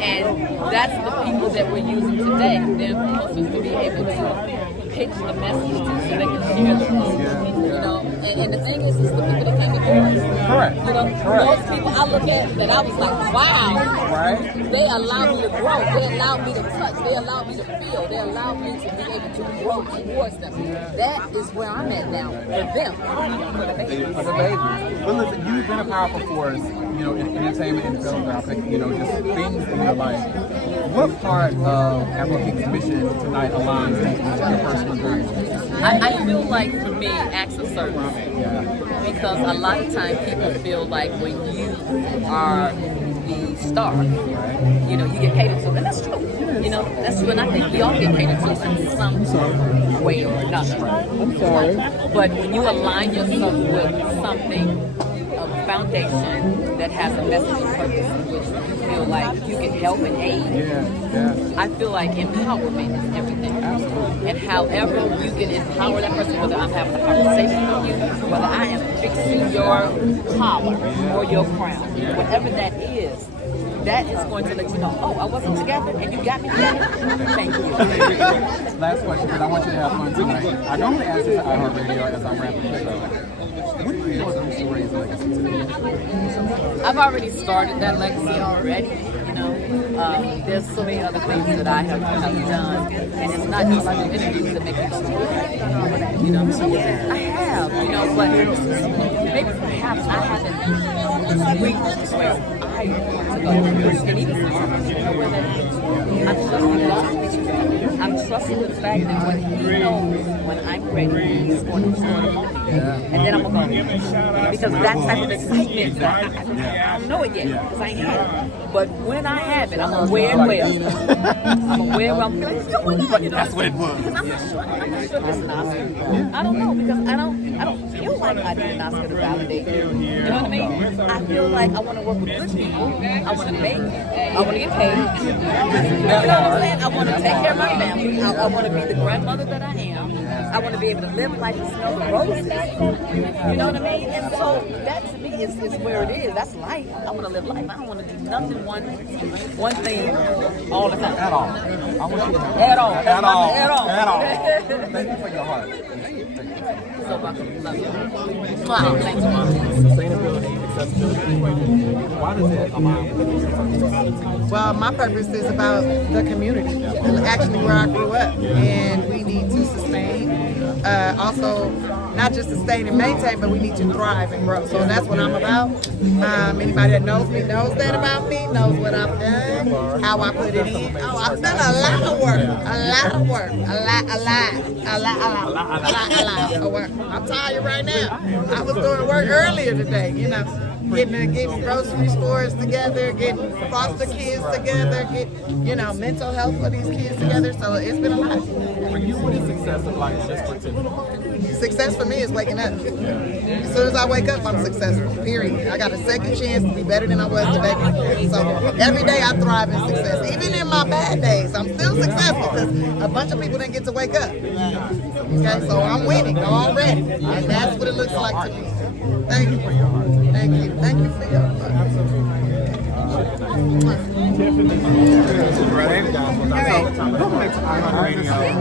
And that's the people that we're using today, the influencers, to be able to pitch the message to so they can share the message. You know, and the thing is the people that came before us. Correct. You know, those people I look at that I was like, wow. Right. They allowed me to grow. They allowed me to touch. They allowed me to feel. They allowed me to be able to grow towards them. That is where I'm at now for them, for the babies. For the babies. But listen, you've been a powerful force, you know, in entertainment and philanthropy, you know, just things in your life. What part of Afrikicks' mission tonight aligns with your personal journey? I feel like for me, acts of service. Because a lot of times people feel like when you are the star, you know, you get catered to. And that's true. You know, that's true. And I think we all get catered to in some way or another. I'm sorry. But when you align yourself with something, a foundation that has a message and purpose in which you feel like you can help and aid, I feel like empowerment is everything. And however you can empower that person, whether I'm having a conversation with you, whether I am fixing your collar or your crown, whatever that is going to let you know, oh, I wasn't together and you got me together. Thank you. Last question, because I want you to have fun tonight. I normally ask this at iHeartRadio as I'm wrapping this up. What do you want LisaRaye's legacy today? I've already started that legacy already. You know, there's so many other things that I have done, and it's not just like interviews that make people feel. You know, I have. You know, but maybe perhaps I haven't reached where I want to go. And even sometimes I know where that is. I'm trusting God. I'm trusting the fact that when He knows when I'm ready, He's going to restore the moment. And then I'm going to go. Because that type of excitement, I don't know it yet, because I ain't had it. But when I have it, I'm going to wear it well. I'm going to wear it well. I'm going to go, you know, that's what it was. Because I'm not sure this is an Oscar. I don't know, because I don't feel like I need an Oscar to validate you. You know what I mean? I feel like I want to work with good people. I want to make, I want to get paid. You know what I'm saying? I want to take care of my family. I want to be the grandmother that I am. I want to be able to live life and smell the roses. You know what I mean? And so that to me is where it is. That's life. I want to live life. I don't want to do nothing one thing all the time. At all. I want you to have At all. At all. At all. At all. Thank you for your heart. So welcome. Love you. Wow. Thank you. Sustainability, accessibility. Why does it align? Well, my purpose is about the community, actually where I grew up, and we need to sustain, also not just sustain and maintain, but we need to thrive and grow. So that's what I'm about. Anybody that knows me knows that about me, knows what I've done, how I put it in. Oh, I've done a lot of work, a lot of work. I'm tired right now. I was doing work earlier today, you know. Getting grocery stores together, getting foster kids together, getting, you know, mental health for these kids together. So it's been a lot. For you, what is success of life just for Tiffany? Success for me is waking up. As soon as I wake up, I'm successful, period. I got a second chance to be better than I was the day before. So every day I thrive in success. Even in my bad days, I'm still successful because a bunch of people didn't get to wake up. Okay, so I'm winning already. And that's what it looks like to me. Thank you for your heart. Thank you. Thank you for your heart. Thank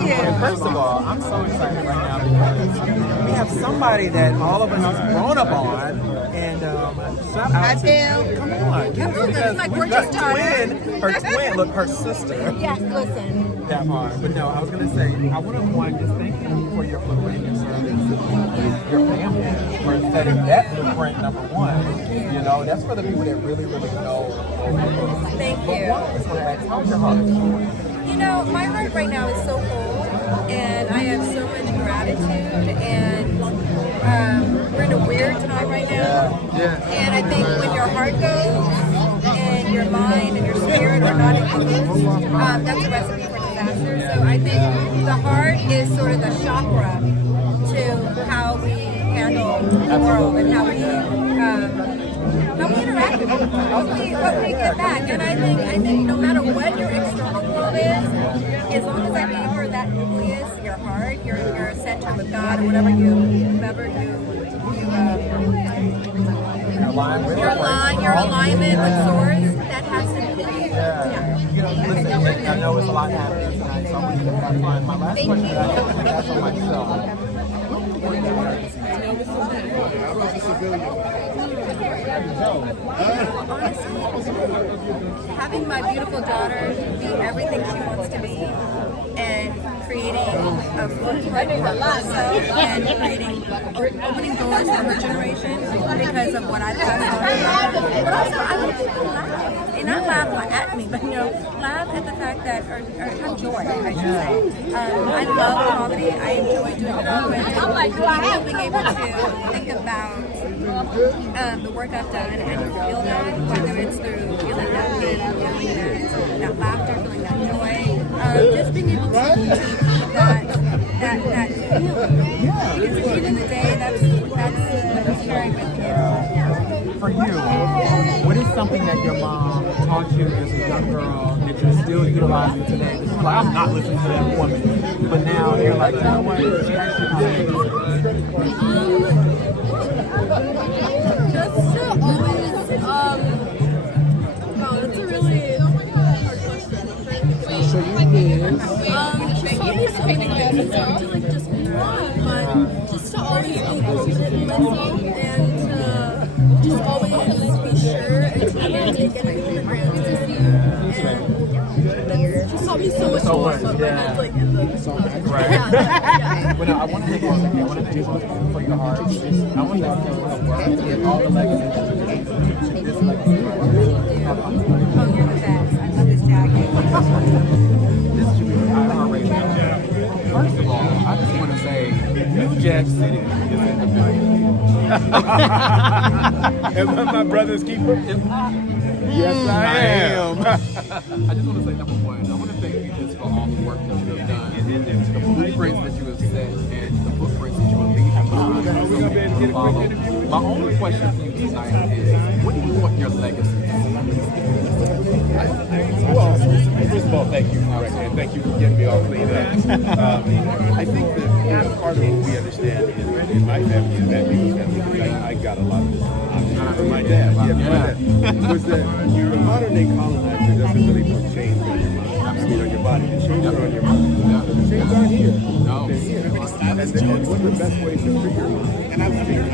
you. First of all, I'm so excited right now because we have somebody that all of us have grown up on. And shout out to come on. It's like we're just her twin, look, her sister. Yes, listen. That part. But no, I was going to say, I want to just thank you for your footprint and service, your family, for setting that blueprint number one. You know, that's for the people that really, really know. Thank you. How's your heart? You know, my heart right now is so full, and I have so much gratitude, and we're in a weird time right now. And I think when your heart goes, and your mind and your spirit are not in focus, that's a recipe for disaster. So I think the heart is sort of the chakra to how we handle the world and how we interact with people, what we get back. And I think no matter what your external world is, as long as I think where that nucleus, your heart, your center with God, or whatever your alignment with Source, that has to be. know it's a lot happening tonight, so I'm going to have fun. My last question that I have to ask for myself. Having my beautiful daughter be everything she wants to be, and creating a footprint for herself, and opening doors for her generation because of what I passed on to her. But also, I want people to laugh, and not laugh at me, but laugh at the fact that, or have joy, I should say. I love comedy. I enjoy doing it all. And being able to think about the work I've done and feel that, whether it's through feeling that pain, feeling that laughter, feeling that joy, just being able to that feeling. Because at the end of the day, that's sharing with you. For you, what is something that your mom taught you as a young girl that you're still utilizing today? Like, I'm not listening to that woman, but now you're like, you know what? She actually Just to always, wow, that's a really hard question. So you Just one, but just to always be confident in myself and just always be sure and to never take anything for granted. And that's just taught me so much more stuff that's like in the right. yeah. Well, no, I want to take one thing. I want to thank you for your heart. I want to thank you for the work and all the legacy. This legacy. Oh, you're the best. I love this jacket. This is Jamir iHeartRadio. First of all, I just want to say New Jack City is in the building. Am I my brother's keeper? Yes, I am. I just want to say, number one, I want to thank you just for all the work that you have done, the blueprints that you have set, and the footprints that you are leaving behind. My only question for you tonight is, what do you want your legacy to be? Well, first of all, thank you for and thank you for getting me all cleaned up. I think that part of what we understand in my family and that people's family, because I got a lot of this from my dad. Yeah, from my dad. Was that the modern day colonizer doesn't really put chains on your mind. I mean, on your body. The chains are on your mind. The chains aren't here. No. They're here. And one of the best ways to figure out with your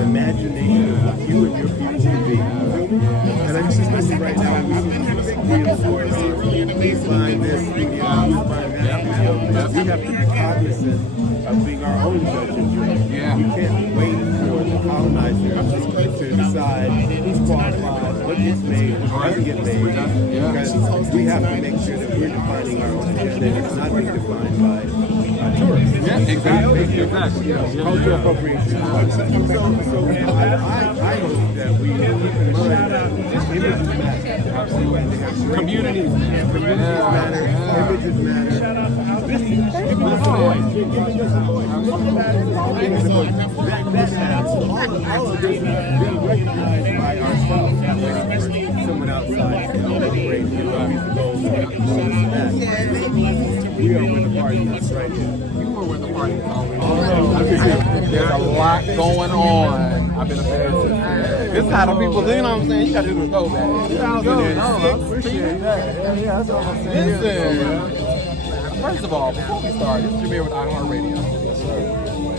imagination of what you and your people can be. And I just, especially right now, I'm big deal for redefine this, redefine that. We have to be cognizant of being our own judge and jury. Yeah. We can't wait for the colonizers to decide who's qualified, what gets made, what doesn't get made. Because we have to make sure that we're defining our own agenda and it's not being defined by tourists. Yeah, exactly. Cultural appropriation. So I hope that we keep in mind that images matter. Communities matter. Images matter. All of this being recognized by ourselves, someone outside can celebrate the goals that we are with the party right here. You were where the party is always. There's a lot going on. I've been a fan since. This is how the people do, you know what I'm saying? You got to do the throwback. 2006. Appreciate that. Yeah, that's what I'm saying. Listen, first of all, before we start, this is Jamir with iHeartRadio. Yes, sir.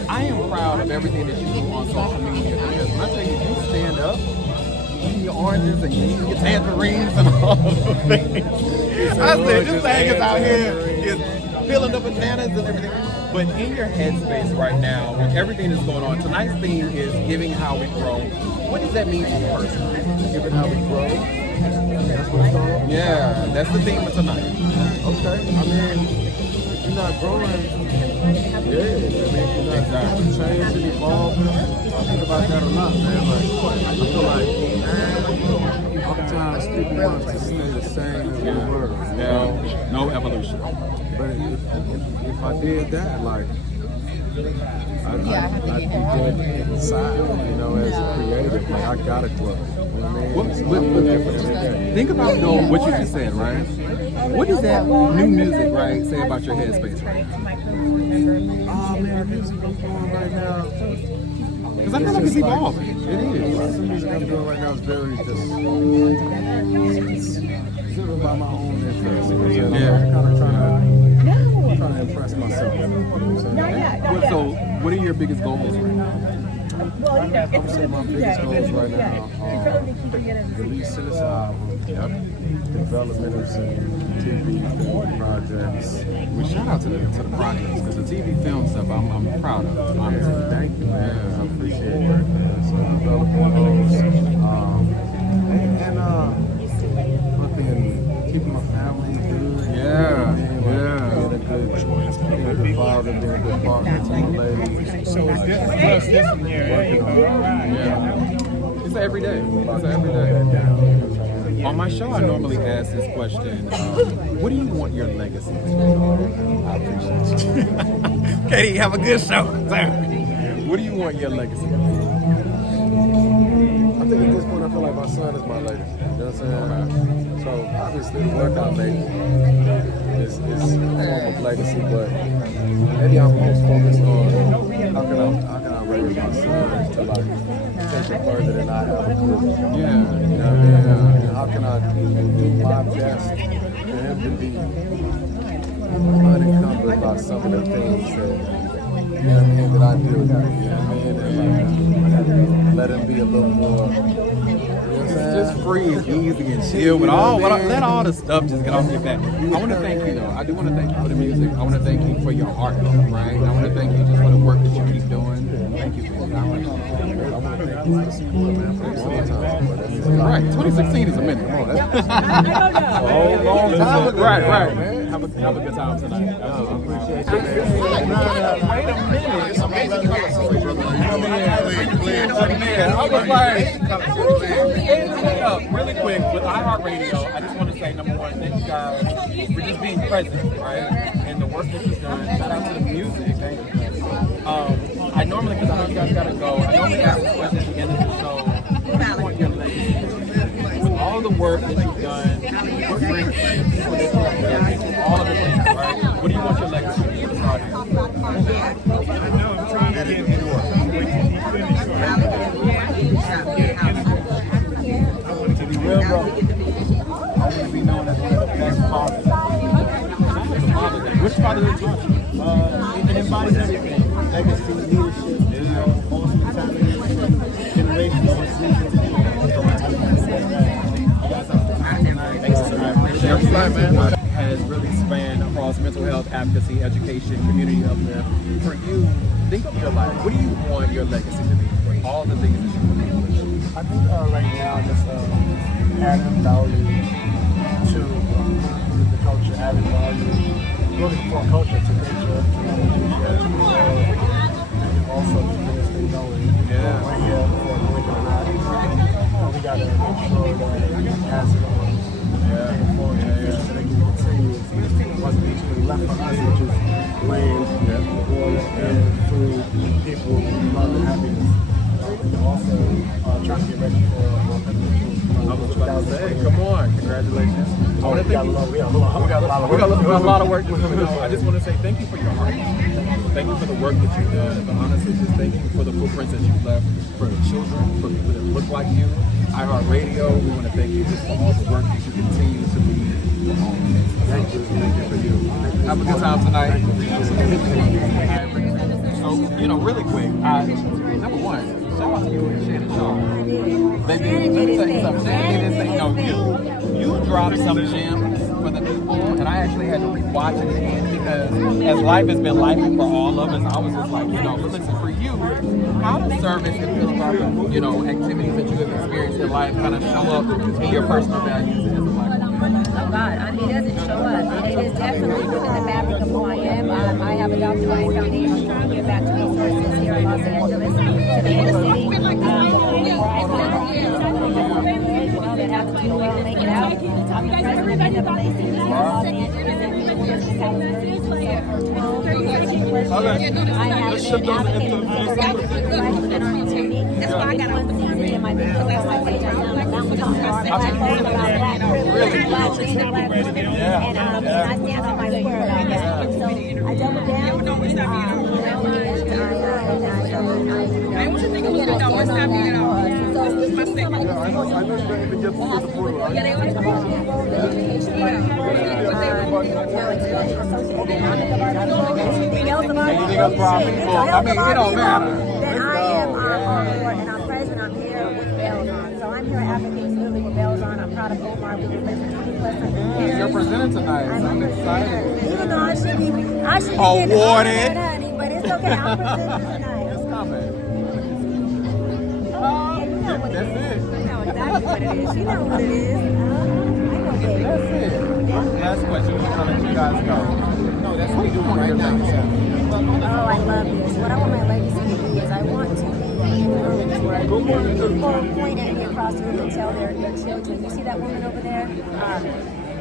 I am proud of everything that you do on social media because when I tell you, you stand up, you eat your oranges and you eat your tangerines and all the things. I said, this thing is out here is peeling the bananas and everything. But in your headspace right now, with everything that's going on, tonight's theme is giving how we grow. What does that mean to you personally? Giving how we grow? That's what it's called? Yeah, that's the theme of tonight. Okay, I mean, if you're not growing, yeah, I mean, if you're not changing, evolving, I think about that a lot, man. Like, I feel like oftentimes people want to stay the same as we were. Yeah, no evolution. But if I did that, like, I'd be dead inside, you know, as a creative. Like, I gotta grow. You know what I mean? Think about what you just said, right? What does that new music, right, say about your headspace right now? Oh man, the music I'm doing right now. Because I feel like it's evolving. It is. The music I'm doing right now is very just driven by my own So, what are your biggest goals right now? I would say my biggest goals right now are releasing this album, development of some TV film projects. We shout out to the projects because the TV film stuff I'm proud of. Honestly, Thank you, man. I appreciate that. So developing those, and looking, keeping my family good. Being a good father, being a good partner to my lady. So is this It's every day. It's every day. On my show, I normally ask this question: what do you want your legacy to be? I appreciate you. Katie, have a good show. What do you want your legacy to be? I think at this point, I feel like my son is my legacy. You know what I'm saying? So obviously, the work I make is a form of legacy, but maybe I'm most focused on how can I raise my son to like take it further than I ever could. Yeah. You know what I mean? And how can I do my best for him to be unencumbered by some of the things that, you know what I mean, that I do. You know what I mean? And let him be a little more, Just free and easy and chill with let all the stuff just get off your back. I want to thank you though. I do want to thank you for the music. I want to thank you for your art, right? I want to thank you just for the work that you keep doing. Thank you for that. Right, 2016 is a minute. Come on, that's a whole long time ago. Right, man. Have a good time tonight. I appreciate you. Wait a minute. It's amazing color story, brother. I was like, really quick with iHeartRadio, I just want to say, number one, thank you guys for just being present, right? And the work that you've done. Shout out to the music. I normally, because I know you guys gotta go, I normally ask this question at the end of the show. What do you want your legacy to be? With all the work that you've done, what brings you, all of the things, right? What do you want your legacy to be? I know I'm trying to get into it. I want to be real bro. I want to be known as one of the best fathers. Which father did you want? It embodies everything. Legacy, leadership, ultimate time, generations. Your life, man, has really spanned across mental health, advocacy, education, community uplift. For you, think of your life. What do you want your legacy to be? All the things that you want. I think right now, just adding value to the culture, adding value really for culture to nature, to the world, and also to get this thing going. Yeah. We're here for a blink of an eye. We got to make sure that we pass it on. So they can continue what's basically left for us, which is land, water, and food, people, love, and happiness. And also trying to get ready for I was about to say, come on, congratulations. I want to thank you. we got a lot of work. I just want to say thank you for your heart. Thank you for the work that you've done. But honestly, just thank you for the footprints that you've left for the children, for people that look like you. iHeartRadio, we want to thank you just for all the work that you continue to be. Thank you for you. Have a good time tonight. So, really quick, number one, shout out to you and Shannon Shaw. Baby, let me tell you something. Shannon didn't say, you dropped some gems for the people, and I actually had to rewatch it again because as life has been life for all of us, I was just like, but listen, for you, how does service and philanthropy, activities that you have experienced in life kind of show up in your personal values as a Black woman? Oh God, it doesn't show up. It is definitely within the fabric of who I am. I have adopted my foundation to give back to resources here in Los Angeles, to the inner city. That have to do well to make it out. I'm the president of NAACP Los Angeles. I have been advocating for within our community. That's why I got on the season in my business. That's my page. I'm mountain top. I post about black privilege, black trees, and black women. And I stand on my word about that. And so I double down. I want you to think of what's happening at all. So it's my second. I know you're going to get to the portal, right? Yeah, they always talk about education. socioeconomic of our people, anything else of our people, Anything else for our people? mental health I mean, of our it don't people, matter. then I am all for it, and I'm present. I'm here with bells on. So I'm here at Afrikicks literally with bells on. I'm proud of Omar. We've been friends for 20 plus years. You're presenting tonight. I'm excited. Even though I should be getting Awarded. honored, honey, but it's okay. I'm presenting tonight. It's coming. You know what it That's is. it. You know exactly what it is. You know what it is. I know, baby. That's it. Last question. We're going to let you guys go. No, that's what you do right now. Oh, I love this. What I want my legacy to be is I want to be rooms where people point at me across the room and tell their children. You see that woman over there?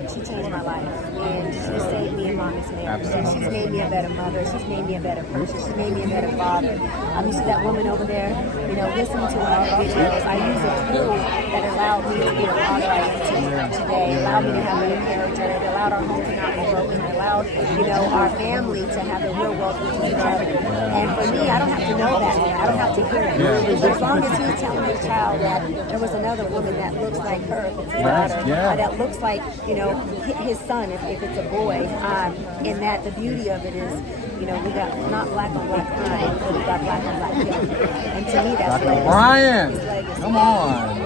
She changed my life, and she saved me and Mommy's marriage. And she's made me a better mother. She's made me a better person. She's made me a better father. You see that woman over there? You know, listening to one of her videos, I use a tool that allowed me to be the father I am today. It allowed me to have better character. It allowed our home to not be broken. It allowed, you know, our family to have the real wealth, which is each other. And for me, I don't have to know that. I don't have to hear it. But as long as he's telling his child that there was another woman that looks like her, if it's his daughter, that looks like, you know, his son, if it's a boy, and that the beauty of it is, you know, we got not black on black crime, but we got black on black killing. And to me, that's Dr. Brian, come on.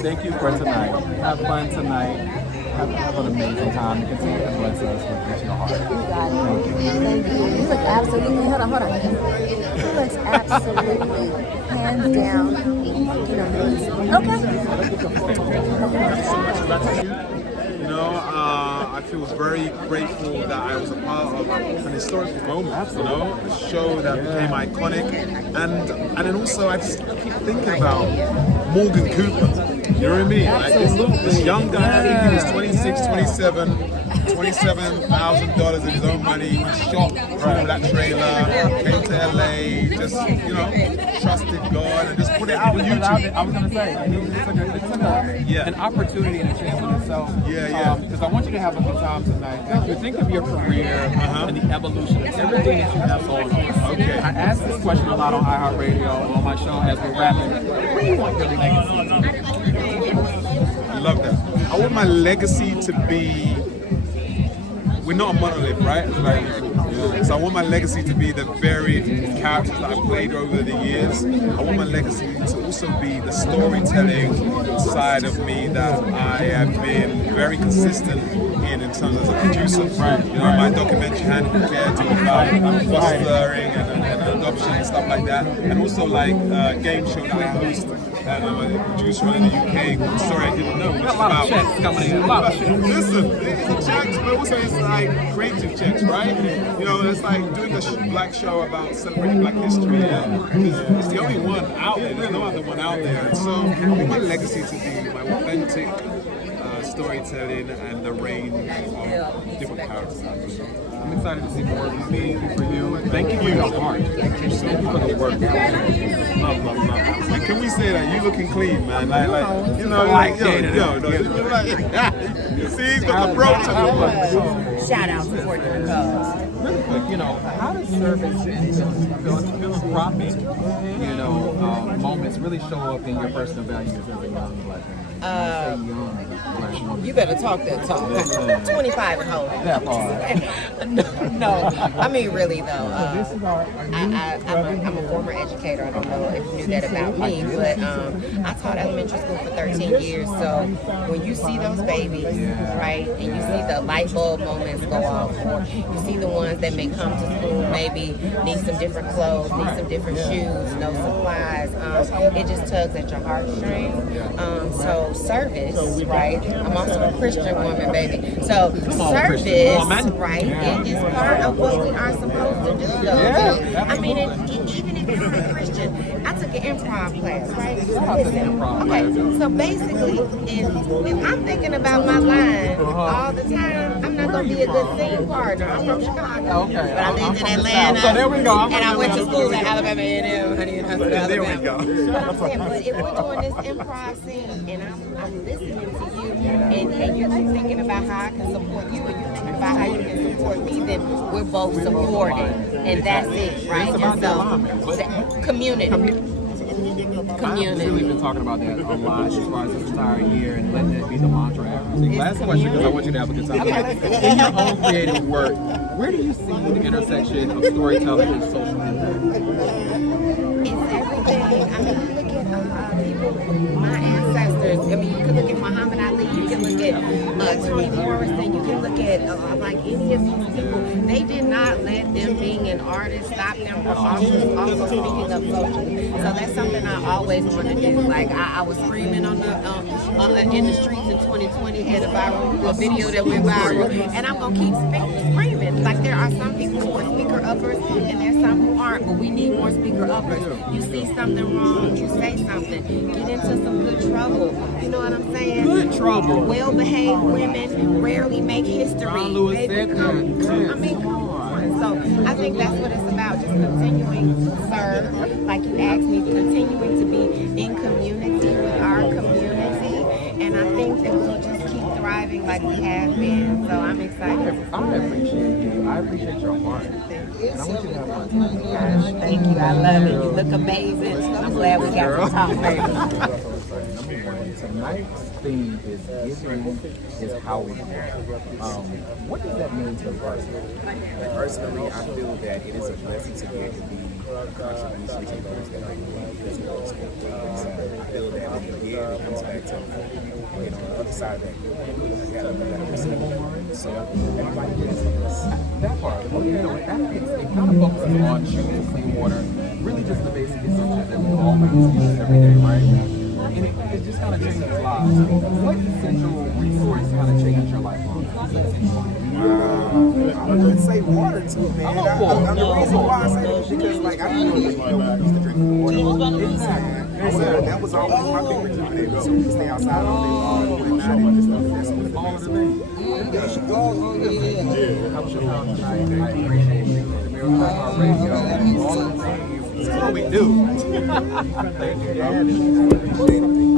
Thank you for tonight. Have fun tonight. Have an amazing time. Continue to bless us with your heart. You got it. Thank you. You look absolutely, hold on. He looks absolutely, hands down, you know, amazing. Okay. You know, I feel very grateful that I was a part of an historical moment, you know, a show that became iconic. And then also I just keep thinking about Morgan Cooper. You know what I mean? Like this young guy, I think he was 26, 27, $27,000 of his own money. He shot from that trailer, came to LA, just, you know, trusted God and just put it out on YouTube. I was going to say, it's an opportunity and a chance in itself. Because I want you to have a good time tonight. As you think of your career and the evolution of everything that you have going on. Okay. I ask this question a lot on iHeartRadio, on my show as we're rapping. What do you want your legacy to be? I love that. I want my legacy to be, we're not a monolith, right? So I want my legacy to be the varied characters that I've played over the years. I want my legacy to also be the storytelling side of me that I have been very consistent in terms of as a producer. You know, my documentary Hand in Care talking about fostering and adoption and stuff like that. And also like a game show that I host. And I'm a producer in the UK called Sorry I Didn't Know. Which is about checks coming in. A lot of checks. Listen, it's checks, but also it's like creative checks, right? You know, it's like doing a black show about celebrating Black history. It's the only one out there. There's no other one out there. And so I want my legacy to be my authentic storytelling and the range of different characters. I'm excited to see more of me for you. Thank you for your heart. Thank you so much for the work. Love. Like, can we say that you looking clean, man? Like you know, like yo, you see, he's got the bro to Shout out to Courtney Cubs. Really quick, you know, how does service and philanthropic, you know, moments really show up in your personal values as a young Black woman? You better talk that talk. 25 and older. That far. No, I mean really though. I'm a former educator. I don't know if you knew that about me, but I taught elementary school for 13 years. So when you see those babies, right, and you see the light bulb moments go off, or you see the ones that may come to school, maybe need some different clothes, need some different shoes, no supplies. It just tugs at your heartstrings. So service, right? I'm also a Christian woman, baby. So service, right, it is part of what we are supposed to do, though. I mean, even if you're not a Christian, I took an improv class, right? Listen, okay, so basically, if I'm thinking about my line all the time, I'm not going to be a good scene partner. I'm from Chicago, but I lived in Atlanta, so there we go. and I went to school at Alabama A&M, honey, and Huntsville, Alabama. There we go. But I'm saying, but if we're doing this improv scene, and I'm listening to you, and you're thinking about how I can support you, and you're thinking about how you can support me, then we're both supported, and that's it, right? And so, community. I've really been talking about that a lot as far as this entire year and letting it be the mantra of everything. Last question, because I want you to have a good time. In your own creative work, where do you see the intersection of storytelling and social impact? It's everything. I mean, you look at people, my ancestors. I mean, you can look at Muhammad Ali. You can look at Toni Morrison. You can look at like any of these people. They did not let them being an artist stop them from also speaking up socially. So that's something I always wanted to do. Like I was screaming on the in the streets in 2020, had a video that went viral, and I'm gonna keep screaming. Like there are some people who are speaker uppers, and there's some who aren't. But we need more speaker uppers. You see something wrong, you say something. Get into some good trouble. You know what I'm saying? Good trouble. Well-behaved women rarely make history. They become, I mean, come on. So I think that's what it's about. Just continuing to serve, like you asked me, continuing to be in community with our community, and I think that we'll just keep thriving like we have been. So I'm excited. I appreciate you. I appreciate your heart. And I want you to have fun. Gosh, thank you. I love it. You look amazing. I'm glad we got to talk, baby. Tonight's theme is giving is how we give. What does that mean to you personally? Personally, I feel that it is a blessing to be able to be a contribution to those that are in need because of those things. So I feel that when you give, it comes back to you. And on the other side of that, you gotta receive. So everybody gets That part. Well, you know, it kind of focuses on shooting clean water. Really just the basic essentials that we always use every day, right? And it just kind of changes lives. What essential resource kind of changed your life? I'm gonna say water too, man. The reason why I say that is because, like, I didn't know we used to drink water. That was always my big rejuvenator. So we could stay outside all day long, and now they just know that that's one of the best things. How was your time tonight? I appreciate you. Jamir Radio. All of the things. That's what we do. Thank you.